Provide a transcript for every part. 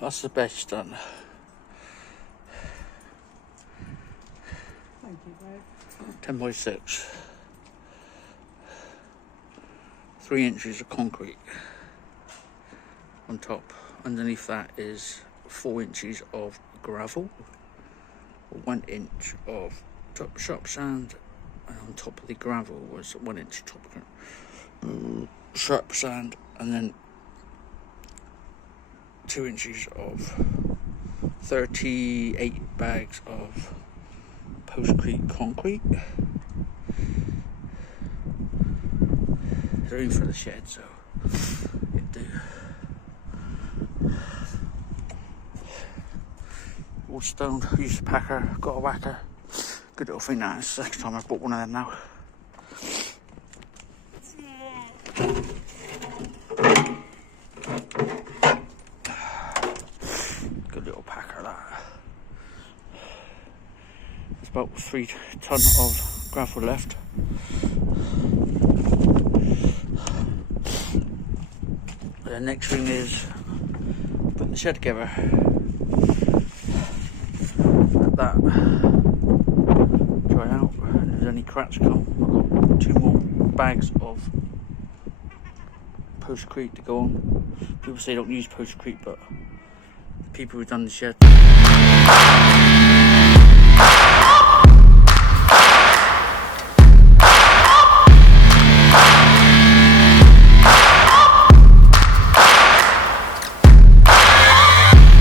that's the best done. Thank you, babe. 10x6. 3 inches of concrete on top. Underneath that is 4 inches of gravel, 1 inch of top sharp sand, and on top of the gravel was 1 inch top sharp sand, and then 2 inches of 38 bags of postcrete concrete. They're in for the shed, so it do. All stone, used a packer, got a whacker. Good little thing that. It's the second time I've bought one of them now. Good little packer that. There's about 3 ton of gravel left. The next thing is putting the shed together. Let that dry out, and if there's any cracks come, I've got 2 more bags of postcrete to go on. People say don't use postcrete, but the people who've done the shed.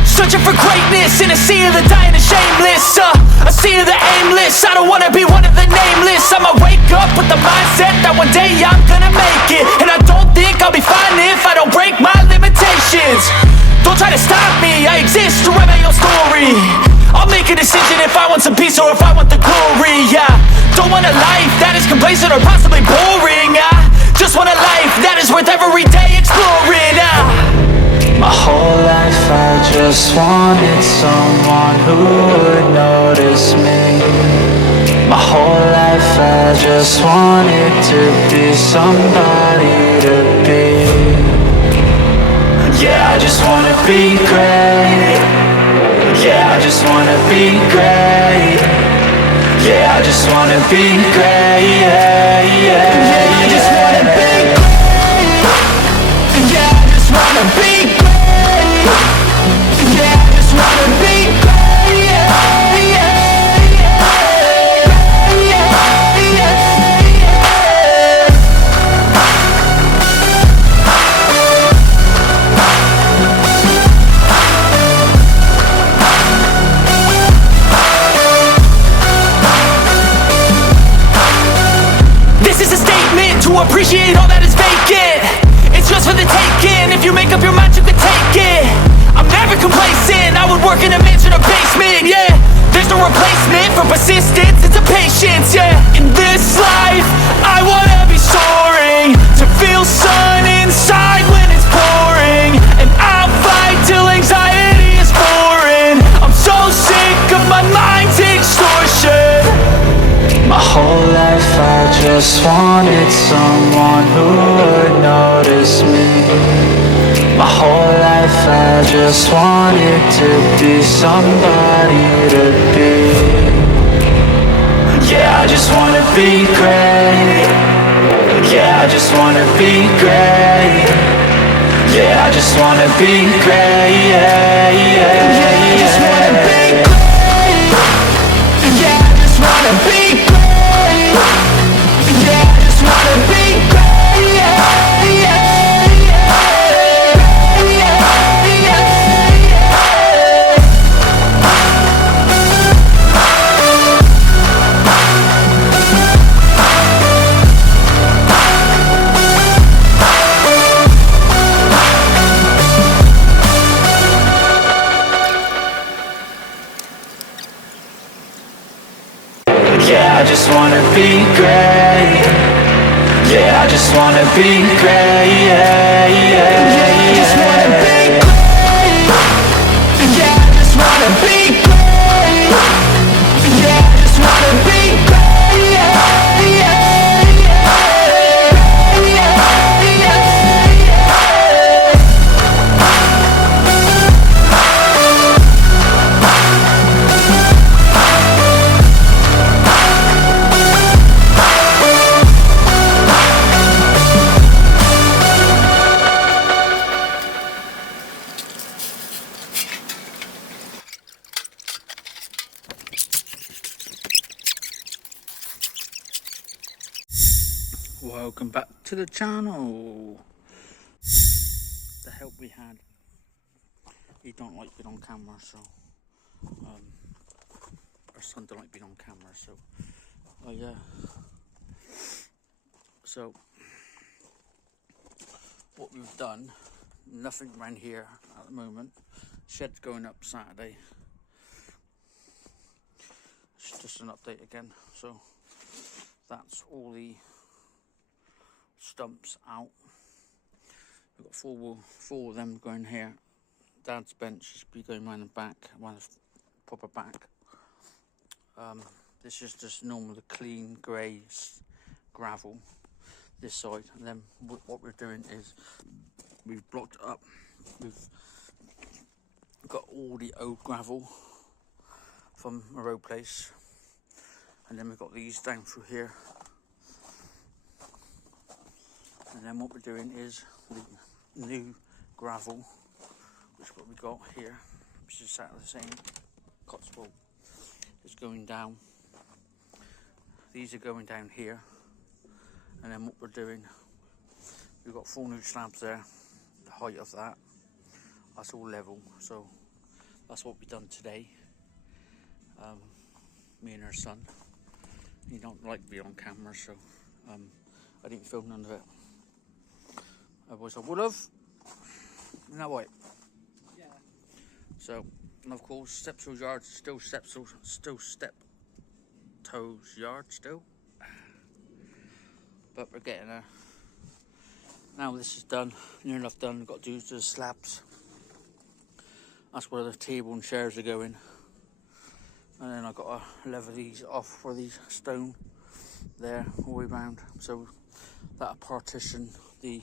Searching for greatness in a sea of the dying and shameless, a sea of the aimless. I don't wanna be one of the nameless. I'ma wake up with the mindset that one day I'm gonna make it, and I don't think I'll be fine if I don't break my limitations. Don't try to stop me, I exist to write my own story. I'll make a decision if I want some peace or if I want the glory. Yeah, don't want a life that is complacent or possibly boring. I just want a life that is worth every day exploring. My whole life I just wanted someone who would notice me. My whole life I just wanted to be somebody to be. Yeah, I just wanna be great. Yeah, I just wanna be great. Yeah, I just wanna be great. Yeah, yeah, yeah, I just wanna be great. Yeah, I just wanna be great. Yeah, I just wanna be great. Yeah, yeah, yeah, yeah, yeah. This is a statement to appreciate all that is vacant. It's just for the taking. If you make up your mind, you can take it. I'm never complacent. I would work in a mansion or basement, yeah. There's no replacement for persistence, it's a patience, yeah. In this life, I wanna be soaring, to feel sun inside when it's pouring, and I'll fight till anxiety is foreign. I'm so sick of my mind's extortion. My whole life I just wanted someone who would notice me. My whole life I just wanted to be somebody to be. Yeah, I just wanna be great. Yeah, I just wanna be great. Yeah, I just wanna be great. Yeah, yeah, yeah, I just wanna be great. Yeah, I just wanna be great. Yeah, I just wanna be great. Yeah, yeah. Yeah, I just wanna be great. Yeah, I just wanna be great. Yeah, yeah, yeah, I just wanna be great. Yeah, I just wanna be great. Yeah, I just wanna be great. Yeah, yeah, yeah, yeah, yeah, yeah. Welcome back to the channel. The help we had, he don't like being on camera, so our son don't like being on camera, so yeah. So what we've done, nothing around here at the moment. Shed's going up Saturday. It's just an update again. So that's all the stumps out. We've got four of them going here. Dad's bench is be going round the back, round the proper back. This is just normal, clean grey gravel this side, and then what we're doing is we've blocked it up. We've got all the old gravel from a road place, and then we've got these down through here, and then what we're doing is the new gravel, which is what we got here, which is exactly the same Cotswold, is going down. These are going down here, and then what we're doing, we've got 4 new slabs there. The height of that's all level, so that's what we've done today. Me and her son, he don't like to be on camera, so I didn't film none of it. Otherwise I would have. Isn't that right? Yeah. So, and of course, Steptoe's yard still Steptoe's yard still. But we're getting there. Now this is done, near enough done. We've got to do the slabs. That's where the table and chairs are going. And then I've got to level these off for these stone there all the way round. So that'll partition the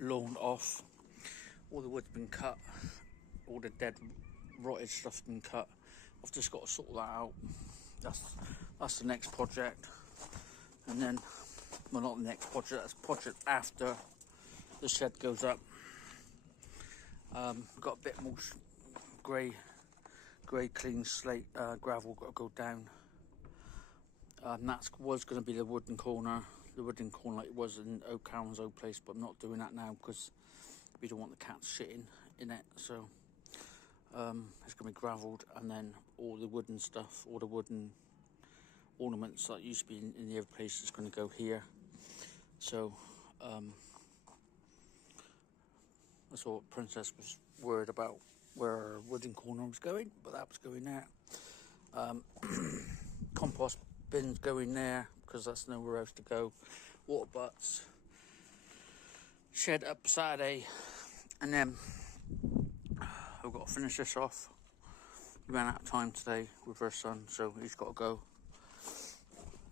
lawn off. All the wood's been cut, all the dead rotted stuff's been cut. I've just got to sort that out. That's the next project. And then, well, not the next project, that's project after the shed goes up. Got a bit more grey clean slate gravel got to go down. That was going to be the wooden corner like it was in O'Callum's old place, but I'm not doing that now because we don't want the cats shitting in it. So it's going to be gravelled, and then all the wooden stuff, all the wooden ornaments that used to be in the other place is going to go here. So that's what Princess was worried about, where our wooden corner was going, but that was going there. Compost bins going there because that's nowhere else to go. Water butts. Shed up Saturday, and then I've got to finish this off. We ran out of time today with her son, so he's got to go.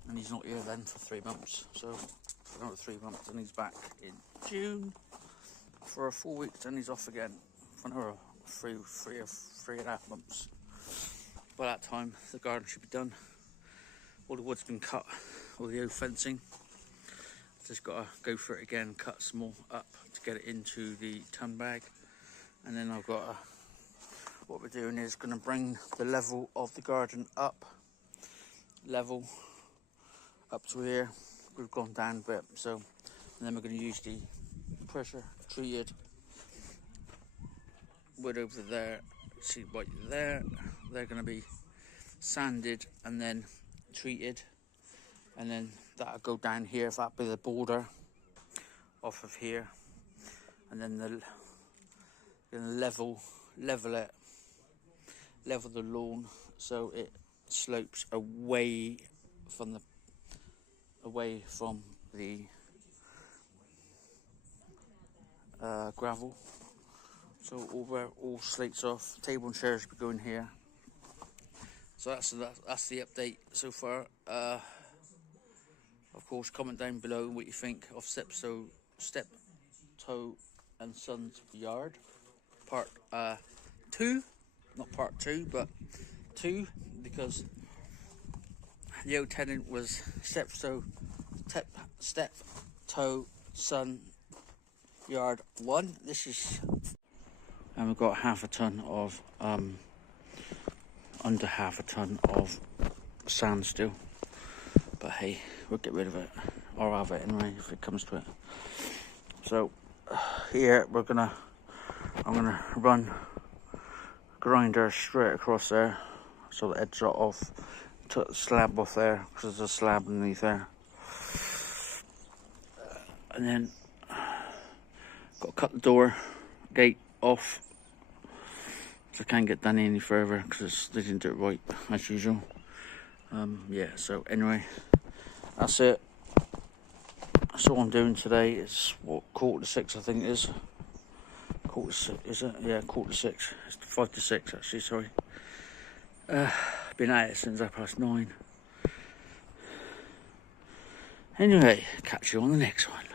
And he's not here then for 3 months, so for another 3 months, and he's back in June for 4 weeks, and he's off again for another three and a half months. By that time, the garden should be done. All the wood's been cut, all the old fencing. Just got to go for it again, cut some more up to get it into the ton bag, and then I've got what we're doing is going to bring the level of the garden up to here. We've gone down a bit, so, and then we're going to use the pressure treated wood over there. See right there, they're going to be sanded and then treated, and then that'll go down here. That'll be the border off of here, and then the level the lawn so it slopes away from the gravel. So all slates off. Table and chairs will be going here. So that's the update so far. Of course, comment down below what you think of Steptoe and Son's yard, part 2, not part 2, but 2, because the old tenant was Steptoe Son yard 1. This is, and we've got under half a ton of sand still, but hey, we'll get rid of it, or have it anyway if it comes to it. So here I'm gonna run grinder straight across there, so the edge off. Took the slab off there because there's a slab underneath there, and then got to cut the door gate off, so I can't get down any further because they didn't do it right as usual. Yeah, so anyway, that's it. That's all I'm doing today. It's what, 5:45 I think it is. 5:45, is it? Yeah, 5:45. It's 5 to 6 actually, sorry. Been at it since 9:30. Anyway, catch you on the next one.